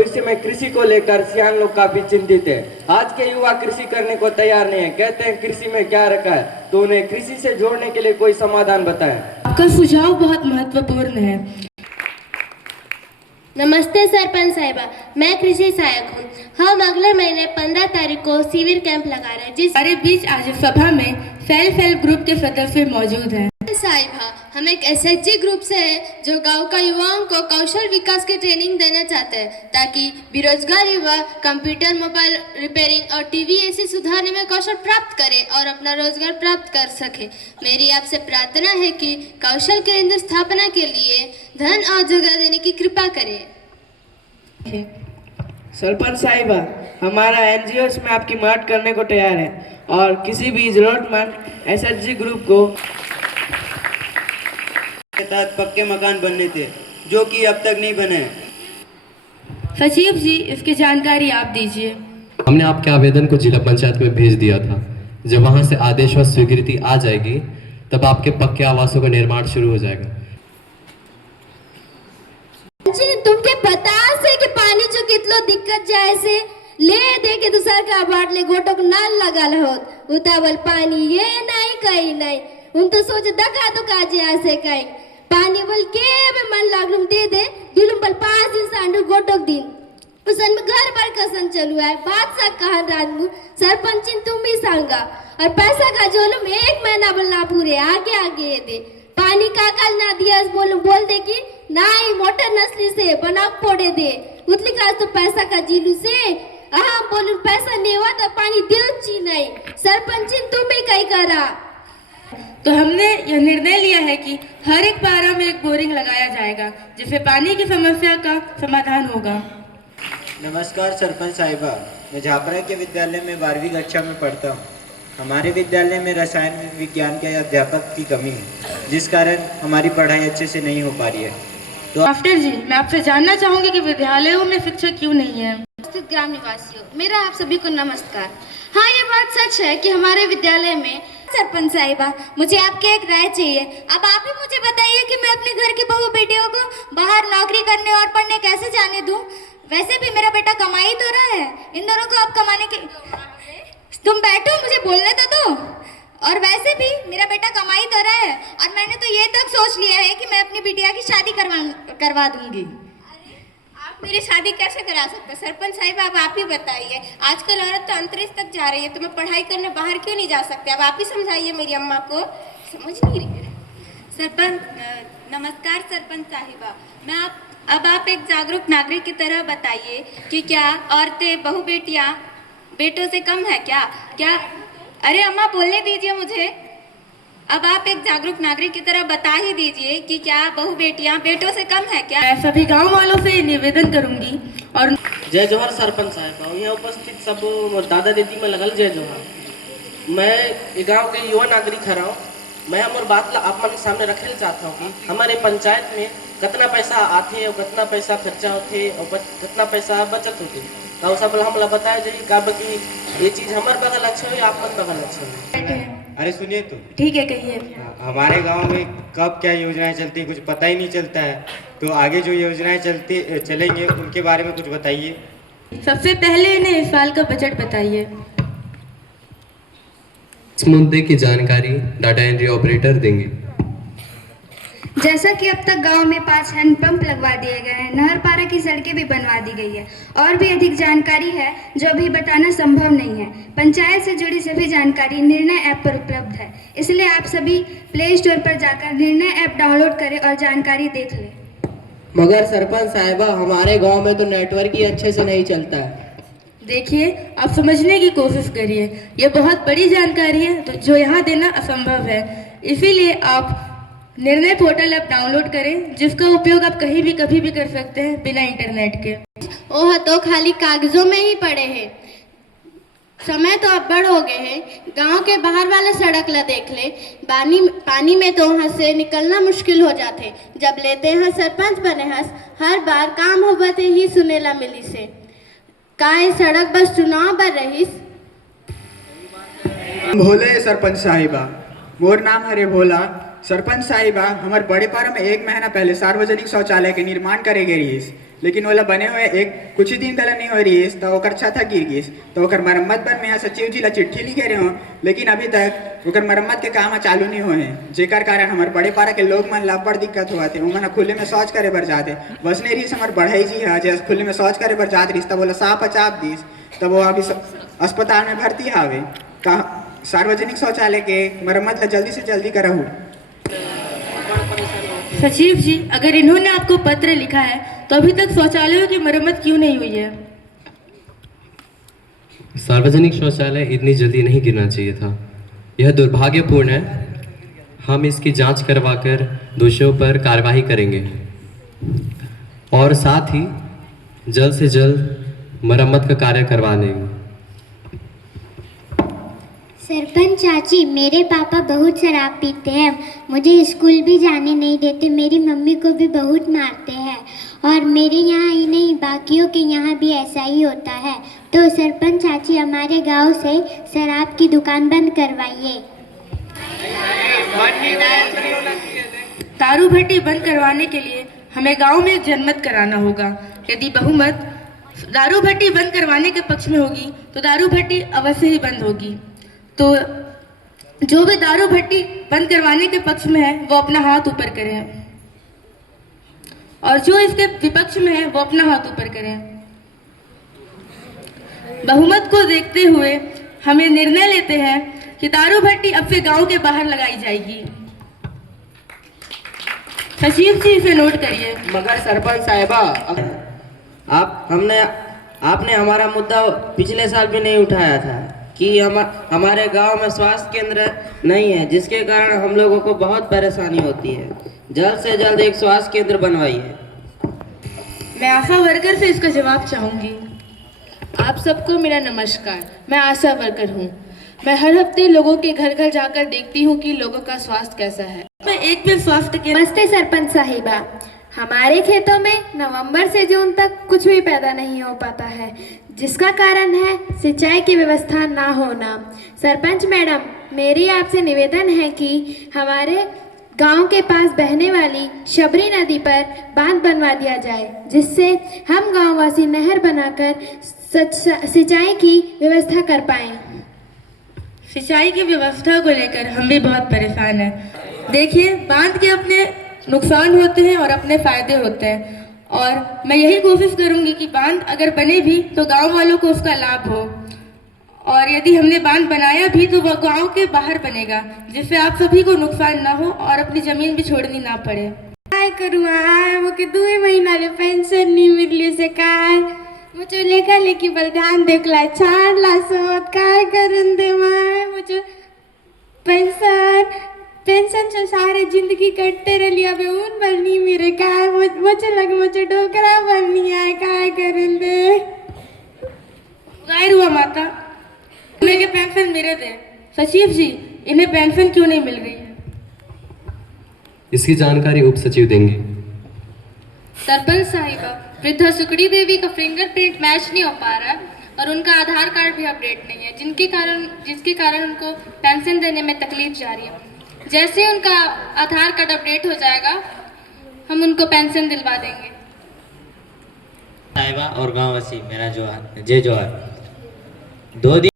भविष्य में कृषि को लेकर सियान लोग काफी चिंतित है। आज के युवा कृषि करने को तैयार नहीं है, कहते हैं कृषि में क्या रखा है, तो उन्हें कृषि से जोड़ने के लिए कोई समाधान बताएं। आपका सुझाव बहुत महत्वपूर्ण है। नमस्ते सरपंच साहिबा, मैं कृषि सहायक हूँ। हम अगले महीने 15 तारीख को शिविर कैंप लगा रहे हैं, जिस हमारे बीच आज सभा में सेल्फ हेल्प ग्रुप के सदस्य मौजूद हैं। साहिबा, हम एक एसएचजी ग्रुप से है जो गांव का युवाओं को कौशल विकास की ट्रेनिंग देना चाहते हैं, ताकि बेरोजगार युवा कंप्यूटर, मोबाइल रिपेयरिंग और टीवी एसी सुधारने में कौशल प्राप्त करे और अपना रोजगार प्राप्त कर सके। मेरी आपसे प्रार्थना है कि कौशल केंद्र स्थापना के लिए धन और जगह देने की कृपा करें। सरपंच साहिबा, हमारा एनजीओ में आपकी मदद करने को तैयार है और किसी भी जरूरतमंद एसएचजी ग्रुप को के तहत पक्के मकान बनने थे, जो कि अब तक नहीं बने। सचिव जी, इसकी जानकारी आप दीजिए। हमने आपके आवेदन को जिला पंचायत में भेज दिया था। जब वहां से आदेश व स्वीकृति आ जाएगी तब आपके पक्के आवासों का निर्माण शुरू हो जाएगा। तुमके पता से कि पानी जो कितलो दिक्कत जाए से ले दे के दूसर का बाट ले गोटो को नल लगाल होत उतावल पानी ये नहीं कहीं नहीं उन तो सोच दका तो काजे ऐसे कहीं पानी बोल के में मन लागलुम दे दे दिलुम बल 5 दिन सांडू गोटोक दिन उसन में घर पर कसन चलू है बात सा कहां राजमु सरपंचिन तुम भी सांगा और पैसा का जोलुम 1 महीना बोल ना पूरे आगे आगे दे पानी का कल ना दिया बोल दे कि नहीं मोटर नस्ली से बना पोड़े दे उतली का तो पैसा का जीलू से हाँ बोलूं पैसा नहीं हुआ तो पानी दे ची नहीं सरपंचिन तुम ही कहीं करा। तो हमने यह निर्णय लिया है कि हर एक पारा में एक बोरिंग लगाया जाएगा, जिससे पानी की समस्या का समाधान होगा। नमस्कार सरपंच साहिबा, मैं झापरा के विद्यालय में 12वीं कक्षा में पढ़ता हूँ। हमारे विद्यालय में रसायन विज्ञान के अध्यापक की कमी है, जिस कारण हमारी पढ़ाई अच्छे से नहीं हो पा रही है। तो मास्टर जी, मैं आपसे जानना चाहूंगी कि विद्यालयों में शिक्षक क्यों नहीं है। ग्राम निवासियों, मेरा आप सभी को नमस्कार। हाँ, ये बात सच है कि हमारे विद्यालय में सरपंच साहिबा, मुझे आपके एक राय चाहिए। अब आप ही मुझे बताइए कि मैं अपने घर की बहू बेटियों को बाहर नौकरी करने और पढ़ने कैसे जाने दूं? वैसे भी मेरा बेटा कमाई तो रहा है, इन दोनों को अब कमाने के तुम बैठो, मुझे बोलने तो दो। और वैसे भी मेरा बेटा कमाई तो रहा है और मैंने तो ये तक सोच लिया है कि मैं अपनी बिटिया की शादी करवा दूंगी। आप मेरी शादी कैसे करा सकते सरपंच साहिब, अब आप ही बताइए। आजकल औरत तो अंतरिक्ष तक जा रही है, तो मैं पढ़ाई करने बाहर क्यों नहीं जा सकते? अब आप ही समझाइए मेरी अम्मा को, समझ नहीं रही है। सरपंच नमस्कार सरपंच साहिबा, अब आप एक जागरूक नागरिक की तरह बताइए कि क्या औरतें बहु बेटियां बेटों से कम है क्या? अरे अम्मा बोलने दीजिए मुझे। अब आप एक जागरूक नागरिक की तरह बता ही दीजिए कि क्या बहु बेटियां बेटों से कम है क्या? मैं सभी गांव वालों से निवेदन करूंगी और जय जोहर सरपंच साहब, यहाँ उपस्थित सब दादा दीदी में लगल जय जोहर। मैं गांव के युवा नागरिक रहा हूँ। मैं हमारे बात आप मन के सामने रखे चाहता हूँ कि हमारे पंचायत में कितना पैसा आते और कितना पैसा खर्चा होते और कितना पैसा बचत होती, तो सब हम बताया जाए का कि ये चीज़ हमारे बगल अच्छा है, आप मन बगल अच्छा है। अरे सुनिए तो, ठीक है, कहिए। हमारे गांव में कब क्या योजनाएं चलती कुछ पता ही नहीं चलता है, तो आगे जो योजनाएं चलेंगे उनके बारे में कुछ बताइए। सबसे पहले इन्हें इस साल का बजट बताइए। इस मुद्दे की जानकारी डाटा एंट्री ऑपरेटर देंगे। जैसा कि अब तक गांव में 5 हैंडपंप लगवा दिए गए हैं, नहर पारा की सड़कें भी बनवा दी गई है और भी अधिक जानकारी है जो अभी बताना संभव नहीं है। पंचायत से जुड़ी सभी जानकारी निर्णय ऐप पर उपलब्ध है, इसलिए आप सभी प्ले स्टोर पर जाकर निर्णय ऐप डाउनलोड करें और जानकारी देख लें। मगर सरपंच साहिबा, हमारे गांव में तो नेटवर्क ही अच्छे से नहीं चलता है। देखिए, आप समझने की कोशिश करिए, ये बहुत बड़ी जानकारी है तो जो यहाँ देना असंभव है। इसीलिए आप निर्णय पोर्टल ऐप डाउनलोड करें, जिसका उपयोग आप कहीं भी कभी भी कर सकते हैं बिना इंटरनेट के। ओह, तो खाली कागजों में ही पड़े हैं। समय तो अब बड़ हो गए हैं, गांव के बाहर वाले सड़क ला देख ले, पानी में तो वहाँ से निकलना मुश्किल हो जाते। जब लेते हैं सरपंच बने हस, हर बार काम होते ही सुनेला मिली से काहे सड़क बस चुनाव बर रहीस। भोले सरपंच साहिबा, मोर नाम हरे भोला। सरपंच साहिबा, हमारे बड़े पारा में 1 महीना पहले सार्वजनिक शौचालय के निर्माण करे गए रही, लेकिन ओला बने हुए एक कुछ ही दिन पहले नहीं हो रही तो ओकर छत गिर गई तो ओकर मरम्मत पर मैं सचिव जी ला चिट्ठी लिखे रहे हूँ, लेकिन अभी तक ओकर मरम्मत के काम चालू नहीं हुए हैं, जेकर कारण हमारे बड़े पारा के लोग मन ला बड़ दिक्कत हुआ थे। उमन खुले में शौच करे बर जाते बस नहीं रही हमारे बढ़ई जी है जैसे खुले में शौच करे बर जात रही तब बोला साफ चाप दीस, तब वो अभी अस्पताल में भर्ती हावे का सार्वजनिक शौचालय के मरम्मत ला जल्दी से जल्दी करहूँ। सचिव जी, अगर इन्होंने आपको पत्र लिखा है तो अभी तक शौचालयों की मरम्मत क्यों नहीं हुई है? सार्वजनिक शौचालय इतनी जल्दी नहीं गिरना चाहिए था, यह दुर्भाग्यपूर्ण है। हम इसकी जांच करवाकर दोषियों पर कार्रवाई करेंगे और साथ ही जल्द से जल्द मरम्मत का कार्य करवा देंगे। सरपंच चाची, मेरे पापा बहुत शराब पीते हैं, मुझे स्कूल भी जाने नहीं देते, मेरी मम्मी को भी बहुत मारते हैं और मेरे यहाँ ही नहीं बाकियों के यहाँ भी ऐसा ही होता है। तो सरपंच चाची, हमारे गांव से शराब की दुकान बंद करवाइए। दारू भट्टी बंद करवाने के लिए हमें गांव में एक जनमत कराना होगा। यदि बहुमत दारू भट्टी बंद करवाने के पक्ष में होगी तो दारू भट्टी अवश्य ही बंद होगी। तो जो भी दारू भट्टी बंद करवाने के पक्ष में है वो अपना हाथ ऊपर करें और जो इसके विपक्ष में है वो अपना हाथ ऊपर करें। बहुमत को देखते हुए हमें निर्णय लेते हैं कि दारू भट्टी अब से गांव के बाहर लगाई जाएगी। सचिव जी, इसे नोट करिए। मगर सरपंच साहिबा, आपने हमारा मुद्दा पिछले साल भी नहीं उठाया था कि हमारे गांव में स्वास्थ्य केंद्र नहीं है, जिसके कारण हम लोगों को बहुत परेशानी होती है। जल्द से जल्द एक स्वास्थ्य केंद्र बनवाइए। मैं आशा वर्कर से इसका जवाब चाहूंगी। आप सबको मेरा नमस्कार। मैं आशा वर्कर हूँ। मैं हर हफ्ते लोगों के घर घर जाकर देखती हूँ कि लोगों का स्वास्थ्य कैसा है। मैं एक भी स्वास्थ्य के नमस्ते सरपंच साहिबा, हमारे खेतों में नवंबर से जून तक कुछ भी पैदा नहीं हो पाता है, जिसका कारण है सिंचाई की व्यवस्था ना होना। सरपंच मैडम, मेरी आपसे निवेदन है कि हमारे गांव के पास बहने वाली शबरी नदी पर बांध बनवा दिया जाए, जिससे हम गांववासी नहर बनाकर सिंचाई की व्यवस्था कर पाएं। सिंचाई की व्यवस्था को लेकर हम भी बहुत परेशान हैं। देखिए, बांध के अपने नुकसान होते हैं और अपने फायदे होते हैं और मैं यही कोशिश करूंगी कि बांध अगर बने भी तो गांव वालों को उसका लाभ हो, और यदि हमने बांध बनाया भी तो वह गांव के बाहर बनेगा, जिससे आप सभी को नुकसान ना हो और अपनी जमीन भी छोड़नी ना पड़े। काय करूँ मुझे 2 महीना पेंशन नहीं मिली से काय मुझे लेखा लेखी बलिदान देखला 4 लाख काय करून दे माय मुझे पेंशन से सारे जिंदगी कटते रही, अब उन बलनी मेरे काय मुझे लगे मुझे डोकरा बलनी है, काय करून दे। गायर हुआ माता, उन्हें पेंशन मेरे दे। सचिव जी, इन्हें पेंशन क्यों नहीं मिल रही है? इसकी जानकारी उप सचिव देंगे। सरपंच साहिबा, वृद्धा सुकड़ी देवी का फिंगरप्रिंट मैच नहीं हो पा रहा है और उनका आधार कार्ड भी अपडेट नहीं है, जिसके कारण उनको पेंशन देने में तकलीफ जा रही है। जैसे उनका आधार कार्ड अपडेट हो जाएगा हम उनको पेंशन दिलवा देंगे। साहिबा और गांववासी, मेरा जय जोहार। 2 दिन